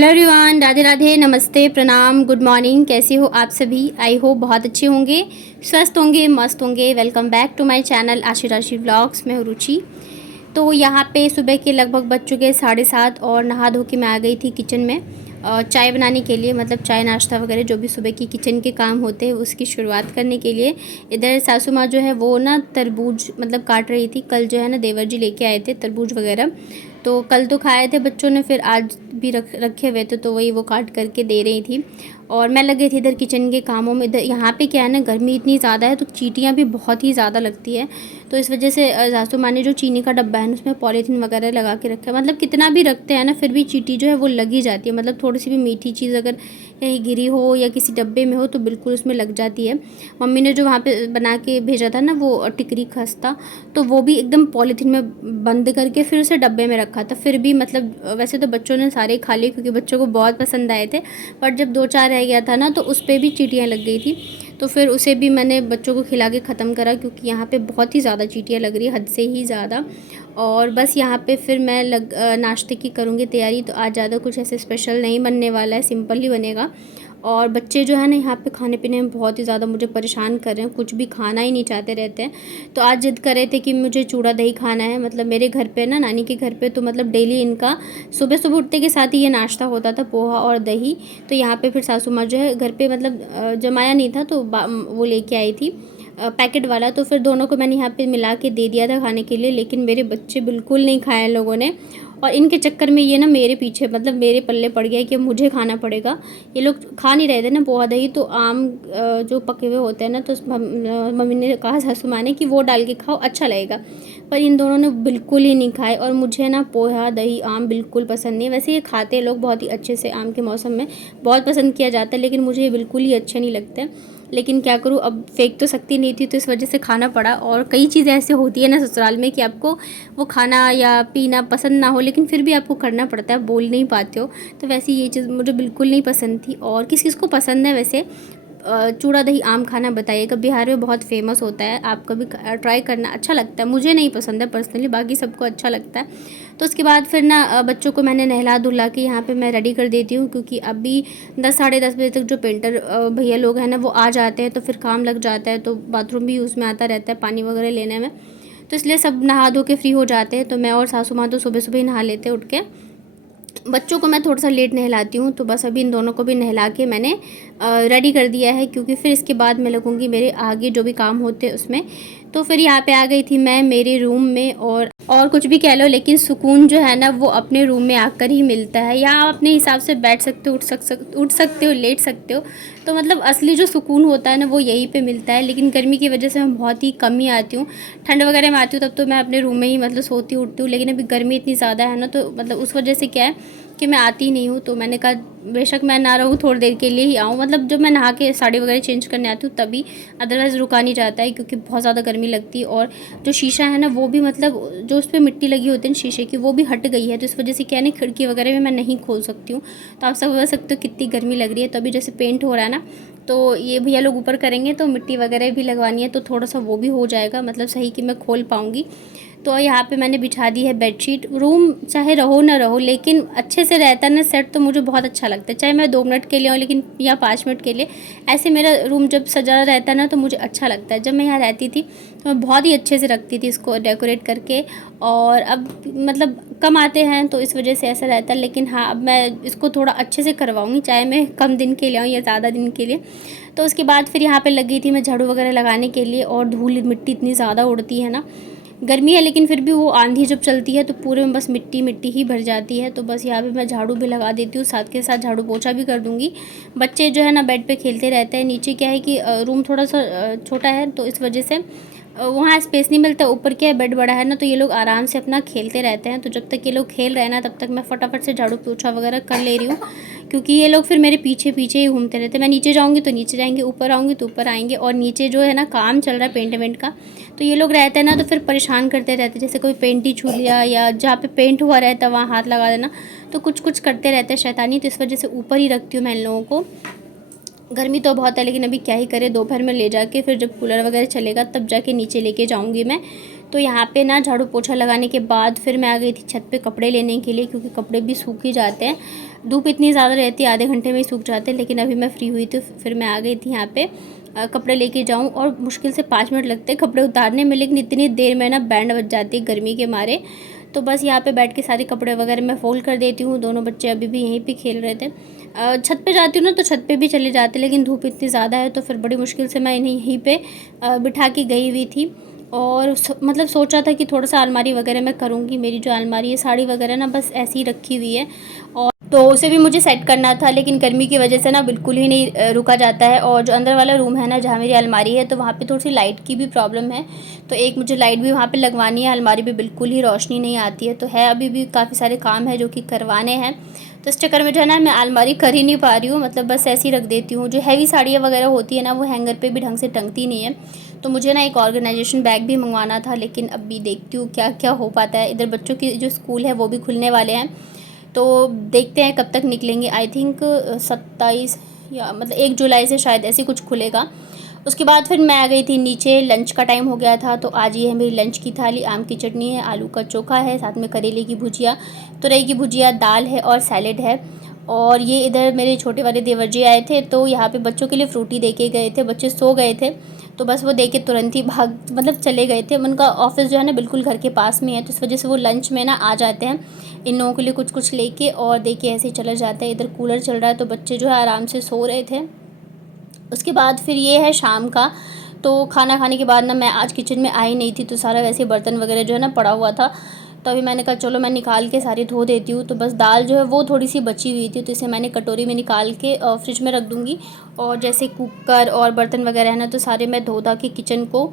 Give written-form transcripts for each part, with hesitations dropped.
Hello everyone, Radhe Radhe, नमस्ते, प्रणाम, good morning. कैसे हो आप सभी? आई होप बहुत अच्छे होंगे, स्वस्थ होंगे, मस्त होंगे। Welcome back to my channel Aashi Rashi vlogs में हूँ रुचि। तो यहाँ पे सुबह के लगभग बज चुके 7:30 और नहा धो के मैं आ गई थी किचन में चाय बनाने के लिए। मतलब चाय नाश्ता वगैरह जो भी सुबह की किचन के काम होते हैं उसकी शुरुआत करने के लिए। इधर सासू माँ जो है वो ना तरबूज मतलब काट रही थी। कल जो है ना देवर जी लेके आए थे तरबूज वगैरह, तो कल तो खाए थे बच्चों ने, फिर आज भी रखे हुए थे तो वही वो काट करके दे रही थी। और मैं लगी थी इधर किचन के कामों में। इधर यहाँ पे क्या है ना, गर्मी इतनी ज़्यादा है तो चींटियाँ भी बहुत ही ज़्यादा लगती है। तो इस वजह से सासू माँ ने जो चीनी का डब्बा है उसमें पॉलीथीन वगैरह लगा के रखा है। मतलब कितना भी रखते हैं ना फिर भी चींटी जो है वो लगी जाती है। मतलब थोड़ी सी भी मीठी चीज़ अगर कहीं गिरी हो या किसी डब्बे में हो तो बिल्कुल उसमें लग जाती है। मम्मी ने जो वहाँ पे बना के भेजा था ना वो टिकरी खस्ता, तो वो भी एकदम पॉलीथीन में बंद करके फिर उसे डब्बे में रखा था। फिर भी मतलब वैसे तो बच्चों ने सारे खा लिए क्योंकि बच्चों को बहुत पसंद आए थे, बट जब 2-4 रह गया था ना तो उस पर भी चींटियाँ लग गई थी। तो फिर उसे भी मैंने बच्चों को खिला के ख़त्म करा क्योंकि यहाँ पे बहुत ही ज़्यादा चींटियाँ लग रही है, हद से ही ज़्यादा। और बस यहाँ पे फिर मैं नाश्ते की करूँगी तैयारी। तो आज ज़्यादा कुछ ऐसे स्पेशल नहीं बनने वाला है, सिंपल ही बनेगा। और बच्चे जो है ना यहाँ पे खाने पीने में बहुत ही ज़्यादा मुझे परेशान कर रहे हैं, कुछ भी खाना ही नहीं चाहते रहते हैं। तो आज जिद कर रहे थे कि मुझे चूड़ा दही खाना है। मतलब मेरे घर पे ना, नानी के घर पे तो मतलब डेली इनका सुबह सुबह उठते के साथ ही ये नाश्ता होता था, पोहा और दही। तो यहाँ पे फिर सासू माँ जो है घर पे मतलब जमाया नहीं था तो वो लेके आई थी पैकेट वाला। तो फिर दोनों को मैंने यहाँ पे मिला के दे दिया था खाने के लिए, लेकिन मेरे बच्चे बिल्कुल नहीं खाए लोगों ने। और इनके चक्कर में ये ना मेरे पीछे मतलब मेरे पल्ले पड़ गया कि मुझे खाना पड़ेगा। ये लोग खा नहीं रहे थे ना पोहा दही। तो आम जो पके हुए होते हैं ना तो मम्मी ने कहा सासू माँ ने कि वो डाल के खाओ अच्छा लगेगा, पर इन दोनों ने बिल्कुल ही नहीं खाए। और मुझे ना पोहा दही आम बिल्कुल पसंद नहीं है। वैसे ये खाते हैं लोग बहुत ही अच्छे से, आम के मौसम में बहुत पसंद किया जाता है, लेकिन मुझे ये बिल्कुल ही अच्छे नहीं लगते। लेकिन क्या करूँ, अब फेंक तो सकती नहीं थी तो इस वजह से खाना पड़ा। और कई चीज़ें ऐसे होती है ना ससुराल में कि आपको वो खाना या पीना पसंद ना हो लेकिन फिर भी आपको करना पड़ता है, बोल नहीं पाते हो। तो वैसे ये चीज़ मुझे बिल्कुल नहीं पसंद थी। और किस किस को पसंद है वैसे चूड़ा दही आम खाना बताइएगा, बिहार में बहुत फेमस होता है। आप कभी ट्राई करना, अच्छा लगता है। मुझे नहीं पसंद है पर्सनली, बाकी सबको अच्छा लगता है। तो उसके बाद फिर ना बच्चों को मैंने नहला धुला के यहाँ पे मैं रेडी कर देती हूँ क्योंकि अभी 10 साढ़े 10 बजे तक जो पेंटर भैया लोग हैं ना वो आ जाते हैं तो फिर काम लग जाता है। तो बाथरूम भी उसमें आता रहता है पानी वगैरह लेने में, तो इसलिए सब नहा धो के फ्री हो जाते हैं। तो मैं और सासू माँ तो सुबह सुबह ही नहा लेते हैं उठ के। बच्चों को मैं थोड़ा सा लेट नहलाती हूँ, तो बस अभी इन दोनों को भी नहला के मैंने रेडी कर दिया है क्योंकि फिर इसके बाद मैं लगूँगी मेरे आगे जो भी काम होते हैं उसमें। तो फिर यहाँ पे आ गई थी मैं मेरे रूम में। और कुछ भी कह लो लेकिन सुकून जो है ना वो अपने रूम में आकर ही मिलता है। यहाँ आप अपने हिसाब से बैठ सकते हो, उठ सकते हो, लेट सकते हो। तो मतलब असली जो सुकून होता है ना वो यहीं पे मिलता है। लेकिन गर्मी की वजह से मैं बहुत ही कम ही आती हूँ। ठंड वगैरह में आती हूँ तब तो मैं अपने रूम में ही मतलब सोती उठती हूँ, लेकिन अभी गर्मी इतनी ज़्यादा है ना तो मतलब उस वजह से क्या है कि मैं आती ही नहीं हूँ। तो मैंने कहा बेशक मैं ना रहूँ थोड़ी देर के लिए ही आऊँ, मतलब जब मैं नहा के साड़ी वगैरह चेंज करने आती हूँ तभी, अदरवाइज़ रुका नहीं जाता है क्योंकि बहुत ज़्यादा गर्मी लगती है। और जो शीशा है ना वो भी मतलब जो उस पर मिट्टी लगी होती है शीशे की वो भी हट गई है, तो इस वजह से क्या है ना खिड़की वगैरह भी मैं नहीं खोल सकती हूँ। तो आप समझ सकते हो कितनी गर्मी लग रही है। तो अभी जैसे पेंट हो रहा है ना तो ये भैया लोग ऊपर करेंगे तो मिट्टी वगैरह भी लगवानी है तो थोड़ा सा वो भी हो जाएगा, मतलब सही कि मैं खोल पाऊँगी। तो यहाँ पे मैंने बिछा दी है बेडशीट। रूम चाहे रहो ना रहो लेकिन अच्छे से रहता है ना सेट, तो मुझे बहुत अच्छा लगता है। चाहे मैं 2 मिनट के लिए हूँ लेकिन या 5 मिनट के लिए, ऐसे मेरा रूम जब सजा रहता है ना तो मुझे अच्छा लगता है। जब मैं यहाँ रहती थी तो मैं बहुत ही अच्छे से रखती थी इसको डेकोरेट करके। और अब मतलब कम आते हैं तो इस वजह से ऐसा रहता है, लेकिन हाँ अब मैं इसको थोड़ा अच्छे से करवाऊँगी, चाहे मैं कम दिन के लिए आऊँ या ज़्यादा दिन के लिए। तो उसके बाद फिर यहाँ पे लगी थी मैं झाड़ू वगैरह लगाने के लिए। और धूल मिट्टी इतनी ज़्यादा उड़ती है ना, गर्मी है लेकिन फिर भी वो आंधी जब चलती है तो पूरे में बस मिट्टी मिट्टी ही भर जाती है। तो बस यहाँ पे मैं झाड़ू भी लगा देती हूँ, साथ के साथ झाड़ू पोछा भी कर दूँगी। बच्चे जो है ना बेड पे खेलते रहते हैं। नीचे क्या है कि रूम थोड़ा सा छोटा है तो इस वजह से वहाँ स्पेस नहीं मिलता। ऊपर क्या है बेड बड़ा है ना तो ये लोग आराम से अपना खेलते रहते हैं। तो जब तक ये लोग खेल रहे हैं ना तब तक मैं फटाफट से झाड़ू पोछा वगैरह कर ले रही हूँ क्योंकि ये लोग फिर मेरे पीछे पीछे ही घूमते रहते हैं। मैं नीचे जाऊँगी तो नीचे जाएंगे, ऊपर आऊँगी तो ऊपर आएंगे। और नीचे जो है ना काम चल रहा है पेंट वेंट का, तो ये लोग रहते हैं ना तो फिर परेशान करते रहते हैं। जैसे कोई पेंट ही छू लिया या जहाँ पे पेंट हुआ रहता है वहाँ हाथ लगा देना, तो कुछ कुछ करते रहते हैं शैतानी। तो इस वजह से ऊपर ही रखती हूँ मैं इन लोगों को। गर्मी तो बहुत है, लेकिन अभी क्या ही करें, दोपहर में ले जाके फिर जब कूलर वगैरह चलेगा तब जाके नीचे लेके जाऊंगी मैं। तो यहाँ पे ना झाड़ू पोछा लगाने के बाद फिर मैं आ गई थी छत पे कपड़े लेने के लिए, क्योंकि कपड़े भी सूख ही जाते हैं। धूप इतनी ज़्यादा रहती है, आधे घंटे में ही सूख जाते हैं। लेकिन अभी मैं फ्री हुई तो फिर मैं आ गई थी यहाँ पे कपड़े लेके जाऊँ, और मुश्किल से 5 मिनट लगते हैं कपड़े उतारने में, लेकिन इतनी देर में ना बैंड बज जाती है गर्मी के मारे। तो बस यहाँ पे बैठ के सारे कपड़े वगैरह मैं फ़ोल्ड कर देती हूँ। दोनों बच्चे अभी भी यहीं पे खेल रहे थे। छत पे जाती हूँ ना तो छत पे भी चले जाते, लेकिन धूप इतनी ज़्यादा है तो फिर बड़ी मुश्किल से मैं इन्हें यहीं पे बिठा के गई हुई थी। और मतलब सोचा था कि थोड़ा सा अलमारी वगैरह मैं करूँगी। मेरी जो अलमारी है साड़ी वगैरह ना बस ऐसी ही रखी हुई है, और तो उसे भी मुझे सेट करना था, लेकिन गर्मी की वजह से ना बिल्कुल ही नहीं रुका जाता है। और जो अंदर वाला रूम है ना जहाँ मेरी अलमारी है, तो वहाँ पे थोड़ी सी लाइट की भी प्रॉब्लम है। तो एक मुझे लाइट भी वहाँ पे लगवानी है। अलमारी भी बिल्कुल ही रोशनी नहीं आती है, तो है अभी भी काफ़ी सारे काम है जो कि करवाने हैं। तो इस चक्कर में जो है ना मैं अलमारी कर ही नहीं पा रही हूँ, मतलब बस ऐसे ही रख देती हूँ। जो हैवी साड़ियाँ वगैरह होती है ना वो हैंगर पे भी ढंग से टंगती नहीं है। तो मुझे ना एक ऑर्गेनाइजेशन बैग भी मंगवाना था, लेकिन अभी देखती हूँ क्या क्या हो पाता है। इधर बच्चों की जो स्कूल है वो भी खुलने वाले हैं, तो देखते हैं कब तक निकलेंगे। आई थिंक 27 या मतलब 1 जुलाई से शायद ऐसे कुछ खुलेगा। उसके बाद फिर मैं आ गई थी नीचे। लंच का टाइम हो गया था, तो आज ये है मेरी लंच की थाली। आम की चटनी है, आलू का चोखा है, साथ में करेले की भुजिया, तुरई की भुजिया, दाल है और सैलेड है। और ये इधर मेरे छोटे वाले देवर जी आए थे, तो यहाँ पे बच्चों के लिए फ्रूटी दे के गए थे। बच्चे सो गए थे, तो बस वो दे के तुरंत ही भाग मतलब चले गए थे। उनका ऑफिस जो है ना बिल्कुल घर के पास में है, तो इस वजह से वो लंच में ना आ जाते हैं इन लोगों के लिए कुछ कुछ लेके, और दे के ऐसे ही चले जाते हैं। इधर कूलर चल रहा है तो बच्चे जो है आराम से सो रहे थे। उसके बाद फिर ये है शाम का। तो खाना खाने के बाद ना मैं आज किचन में आई नहीं थी, तो सारा वैसे बर्तन वगैरह जो है ना पड़ा हुआ था। तो अभी मैंने कहा चलो मैं निकाल के सारी धो देती हूँ। तो बस दाल जो है वो थोड़ी सी बची हुई थी, तो इसे मैंने कटोरी में निकाल के फ्रिज में रख दूँगी। और जैसे कुकर और बर्तन वगैरह है ना, तो सारे मैं धो धा के किचन को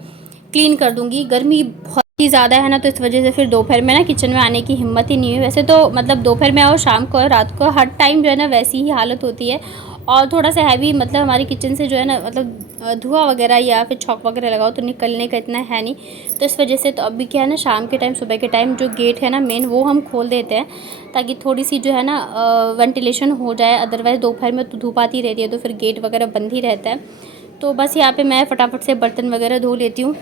क्लीन कर दूँगी। गर्मी बहुत ही ज़्यादा है ना, तो इस वजह से फिर दोपहर में ना किचन में आने की हिम्मत ही नहीं है। वैसे तो मतलब दोपहर में आओ, शाम को, रात को, हर टाइम जो है ना वैसी ही हालत होती है। और थोड़ा सा हैवी मतलब हमारी किचन से जो है ना मतलब धुआं वगैरह या फिर छौक वगैरह लगाओ तो निकलने का इतना है नहीं। तो इस वजह से तो अभी क्या है ना, शाम के टाइम, सुबह के टाइम जो गेट है ना मेन, वो हम खोल देते हैं, ताकि थोड़ी सी जो है ना वेंटिलेशन हो जाए। अदरवाइज़ दोपहर में तो धूप आती रहती है, तो फिर गेट वगैरह बंद ही रहता है। तो बस यहाँ पर मैं फटाफट से बर्तन वगैरह धो लेती हूँ।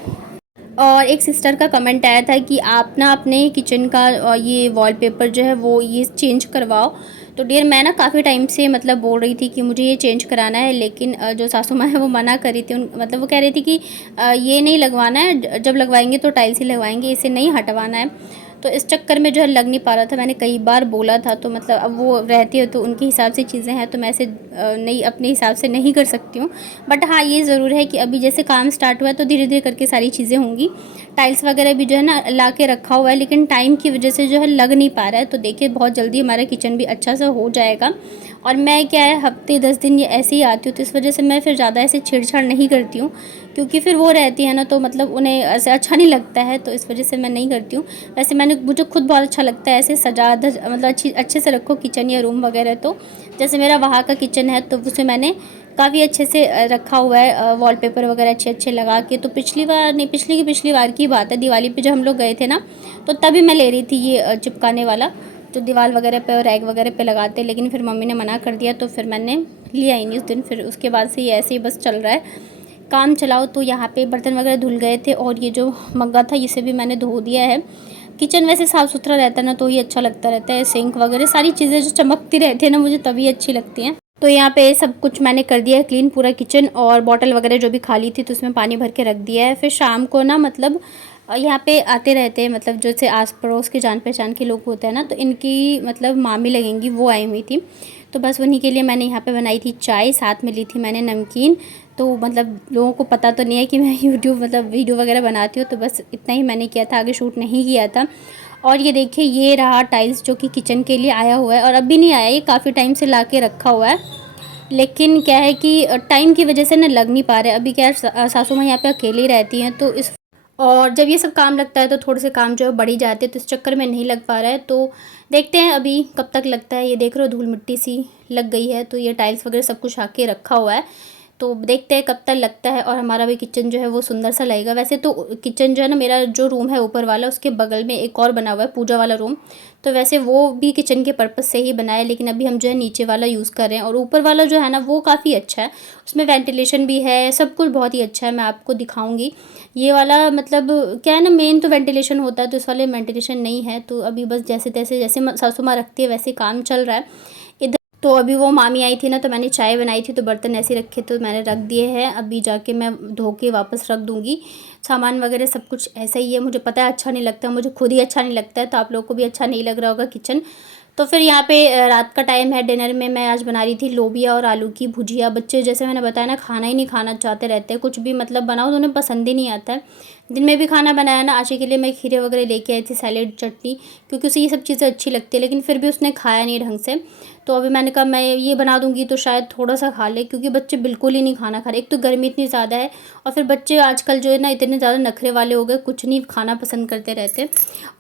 और एक सिस्टर का कमेंट आया था कि आप ना अपने किचन का ये वॉलपेपर जो है वो ये चेंज करवाओ। तो डियर मैं ना काफ़ी टाइम से मतलब बोल रही थी कि मुझे ये चेंज कराना है, लेकिन जो सासू माँ है वो मना कर रही थी। मतलब वो कह रही थी कि ये नहीं लगवाना है, जब लगवाएंगे तो टाइल्स ही लगवाएंगे, इसे नहीं हटवाना है। तो इस चक्कर में जो है लग नहीं पा रहा था। मैंने कई बार बोला था, तो मतलब अब वो रहती है तो उनके हिसाब से चीज़ें हैं, तो मैं ऐसे नहीं अपने हिसाब से नहीं कर सकती हूँ। बट हाँ ये ज़रूर है कि अभी जैसे काम स्टार्ट हुआ है तो धीरे धीरे करके सारी चीज़ें होंगी। टाइल्स वगैरह भी जो है ना ला के रखा हुआ है, लेकिन टाइम की वजह से जो है लग नहीं पा रहा है। तो देखिए बहुत जल्दी हमारा किचन भी अच्छा सा हो जाएगा। और मैं क्या है हफ्ते 10 दिन ये ऐसे ही आती हूँ, तो इस वजह से मैं फिर ज़्यादा ऐसे छेड़छाड़ नहीं करती हूँ, क्योंकि फिर वो रहती है ना तो मतलब उन्हें ऐसे अच्छा नहीं लगता है, तो इस वजह से मैं नहीं करती हूँ। वैसे मुझे खुद बहुत अच्छा लगता है ऐसे मतलब अच्छे से रखो किचन या रूम वगैरह। तो जैसे मेरा वहाँ का किचन है तो उसे मैंने काफ़ी अच्छे से रखा हुआ है, वॉलपेपर वगैरह अच्छे अच्छे लगा के। तो पिछली बार नहीं, पिछली बार की बात है, दिवाली पे जब हम लोग गए थे ना, तो तभी मैं ले रही थी ये चिपकाने वाला जो दीवार वगैरह पे और रैक वगैरह पे लगाते, लेकिन फिर मम्मी ने मना कर दिया, तो फिर मैंने लिया ही नहीं उस दिन। फिर उसके बाद से ये ऐसे ही बस चल रहा है, काम चलाओ। तो यहाँ पे बर्तन वगैरह धुल गए थे, और ये जो मग्गा था इसे भी मैंने धो दिया है। किचन वैसे साफ़ सुथरा रहता है ना तो ही अच्छा लगता रहता है। सिंक वगैरह सारी चीज़ें जो चमकती रहती है ना मुझे तभी अच्छी लगती हैं। तो यहाँ पे सब कुछ मैंने कर दिया है क्लीन पूरा किचन, और बॉटल वगैरह जो भी खाली थी तो उसमें पानी भर के रख दिया है। फिर शाम को ना मतलब यहाँ पे आते रहते हैं, मतलब जैसे आस पड़ोस के जान पहचान के लोग होते हैं ना, तो इनकी मतलब मामी लगेंगी, वो आई हुई थी। तो बस उन्हीं के लिए मैंने यहाँ पे बनाई थी चाय, साथ में ली थी मैंने नमकीन। तो मतलब लोगों को पता तो नहीं है कि मैं यूट्यूब मतलब वीडियो वगैरह बनाती हूँ, तो बस इतना ही मैंने किया था, आगे शूट नहीं किया था। और ये देखिए ये रहा टाइल्स जो कि किचन के लिए आया हुआ है, और अभी नहीं आया, ये काफ़ी टाइम से ला के रखा हुआ है। लेकिन क्या है कि टाइम की वजह से ना लग नहीं पा रहा है। अभी क्या है सासू माँ यहाँ पे अकेली रहती हैं, तो इस और जब ये सब काम लगता है तो थोड़े से काम जो है बढ़ ही जाते हैं, तो इस चक्कर में नहीं लग पा रहा है। तो देखते हैं अभी कब तक लगता है। ये देख रहे हो धूल मिट्टी सी लग गई है, तो ये टाइल्स वगैरह सब कुछ आके रखा हुआ है। तो देखते हैं कब तक लगता है और हमारा भी किचन जो है वो सुंदर सा लगेगा। वैसे तो किचन जो है ना, मेरा जो रूम है ऊपर वाला, उसके बगल में एक और बना हुआ है पूजा वाला रूम, तो वैसे वो भी किचन के पर्पज़ से ही बनाया है, लेकिन अभी हम जो है नीचे वाला यूज़ कर रहे हैं। और ऊपर वाला जो है ना वो काफ़ी अच्छा है, उसमें वेंटिलेशन भी है, सब कुछ बहुत ही अच्छा है, मैं आपको दिखाऊँगी। ये वाला मतलब क्या है ना, मेन तो वेंटिलेशन होता है, तो इस वाले में वेंटिलेशन नहीं है, तो अभी बस जैसे तैसे जैसे सासू माँ रखती है वैसे काम चल रहा है इधर। तो अभी वो मामी आई थी ना, तो मैंने चाय बनाई थी, तो बर्तन ऐसे रखे तो मैंने रख दिए हैं। अभी जाके मैं धो के वापस रख दूँगी। सामान वगैरह सब कुछ ऐसा ही है, मुझे पता है अच्छा नहीं लगता, मुझे खुद ही अच्छा नहीं लगता है, तो आप लोगों को भी अच्छा नहीं लग रहा होगा किचन। तो फिर यहाँ पे रात का टाइम है, डिनर में मैं आज बना रही थी लोबिया और आलू की भुजिया। बच्चे जैसे मैंने बताया ना, खाना ही नहीं खाना चाहते रहते हैं, कुछ भी मतलब बनाओ तो उन्हें पसंद ही नहीं आता है। दिन में भी खाना बनाया ना, आशी के लिए मैं खीरे वगैरह लेके आई थी, सैलेड चटनी, क्योंकि उसे ये सब चीज़ें अच्छी लगती है, लेकिन फिर भी उसने खाया नहीं ढंग से। तो अभी मैंने कहा मैं ये बना दूँगी तो शायद थोड़ा सा खा ले, क्योंकि बच्चे बिल्कुल ही नहीं खाना खा रहे। एक तो गर्मी इतनी ज़्यादा है, और फिर बच्चे आजकल जो है ना इतने ज़्यादा नखरे वाले हो गए, कुछ नहीं खाना पसंद करते रहते।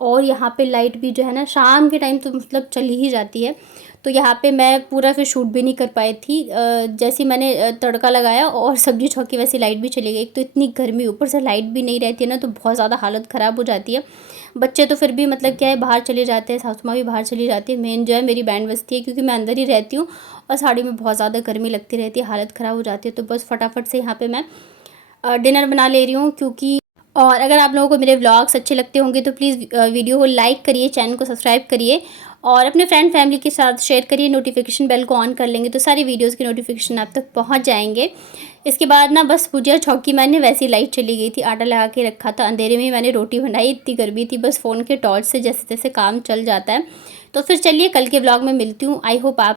और यहाँ पे लाइट भी जो है ना शाम के टाइम तो मतलब चली ही जाती है, तो यहाँ पे मैं पूरा फिर शूट भी नहीं कर पाई थी। जैसे ही मैंने तड़का लगाया और सब्जी छौंकी, वैसे लाइट भी चली गई। एक तो इतनी गर्मी, ऊपर से लाइट भी नहीं रहती है ना, तो बहुत ज़्यादा हालत ख़राब हो जाती है। बच्चे तो फिर भी मतलब क्या है, बाहर चले जाते हैं, सासू माँ भी बाहर चली जाती है। मेन जो है मेरी बैंड बजती है, क्योंकि मैं अंदर ही रहती हूँ और साड़ी में बहुत ज़्यादा गर्मी लगती रहती है, हालत ख़राब हो जाती है। तो बस फटाफट से यहाँ पे मैं डिनर बना ले रही हूँ, क्योंकि और अगर आप लोगों को मेरे व्लॉग्स अच्छे लगते होंगे तो प्लीज़ वीडियो को लाइक करिए, चैनल को सब्सक्राइब करिए और अपने फ्रेंड फैमिली के साथ शेयर करिए। नोटिफिकेशन बेल को ऑन कर लेंगे तो सारी वीडियोस की नोटिफिकेशन आप तक पहुंच जाएंगे। इसके बाद ना बस भुजिया छौंकी मैंने, वैसी लाइट चली गई थी, आटा लगा के रखा था, अंधेरे में ही मैंने रोटी बनाई, इतनी गर्मी थी, बस फ़ोन के टॉर्च से जैसे तैसे काम चल जाता है। तो फिर चलिए कल के व्लॉग में मिलती हूँ। आई होप आप